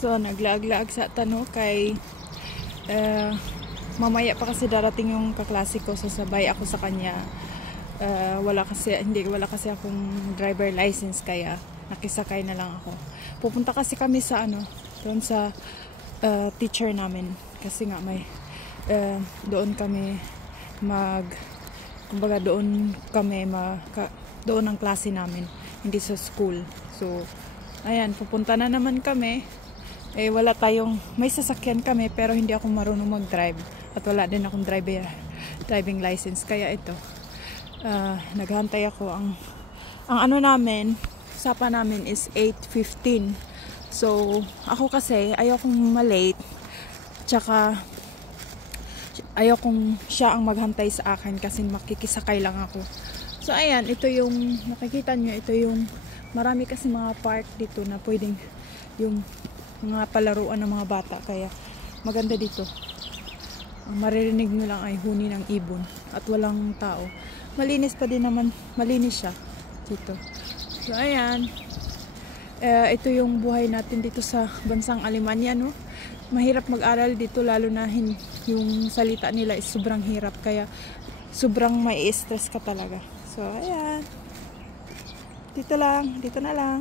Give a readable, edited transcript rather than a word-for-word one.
So naglaag-laag sa tano kay mamaya pa kasi darating yung kaklase ko, sasabay ako sa kanya. Wala kasi akong driver license, kaya nakisakay na lang ako. Pupunta kasi kami sa doon sa teacher namin kasi nga may doon kami kumbaga doon ang klase namin, hindi sa school. So ayan, pupunta na naman kami. May sasakyan kami pero hindi ako marunong mag-drive at wala din akong driving license, kaya ito naghantay ako. Ang usapan namin is 8:15. So ako kasi ayokong malate, tsaka ayokong siya ang maghantay sa akin kasi makikisakay lang ako. So ayan, ito yung nakikita nyo, ito yung marami kasi mga park dito na pwedeng yung mga palaruan ng mga bata, kaya maganda dito. Ang maririnig nyo lang ay huni ng ibon at walang tao. Malinis pa din naman, malinis siya dito. So ayan, ito yung buhay natin dito sa bansang Alemanya, no? Mahirap mag-aral dito, lalo na yung salita nila is sobrang hirap, kaya sobrang mai-stress ka talaga. So ayan, dito na lang.